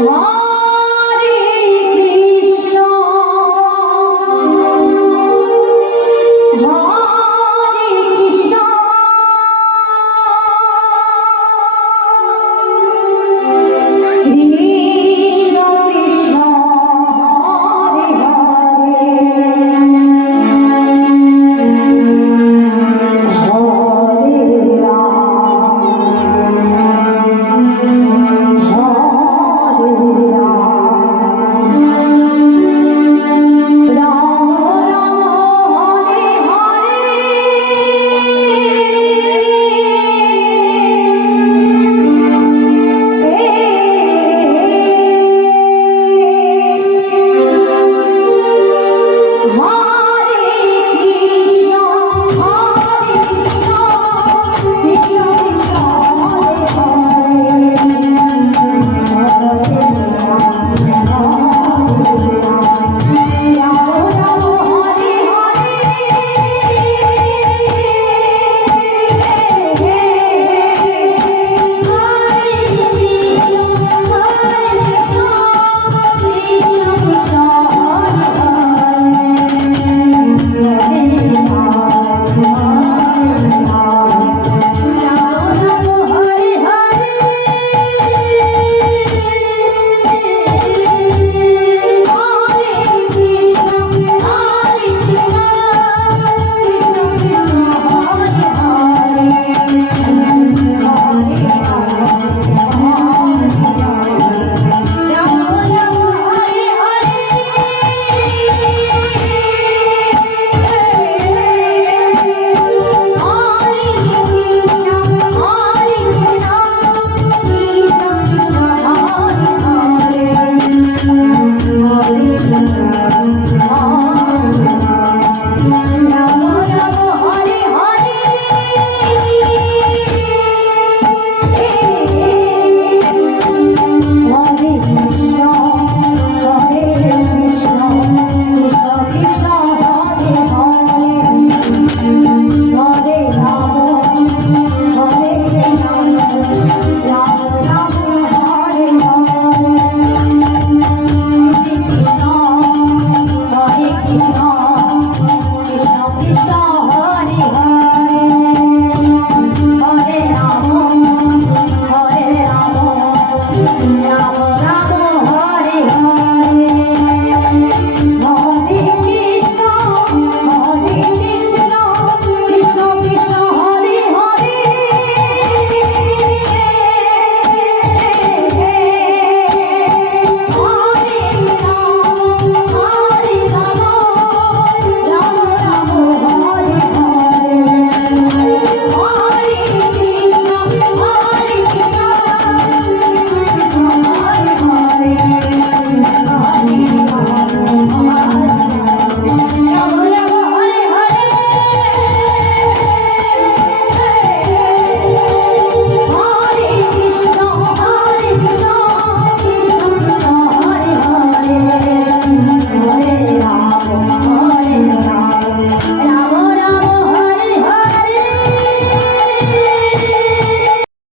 Oh.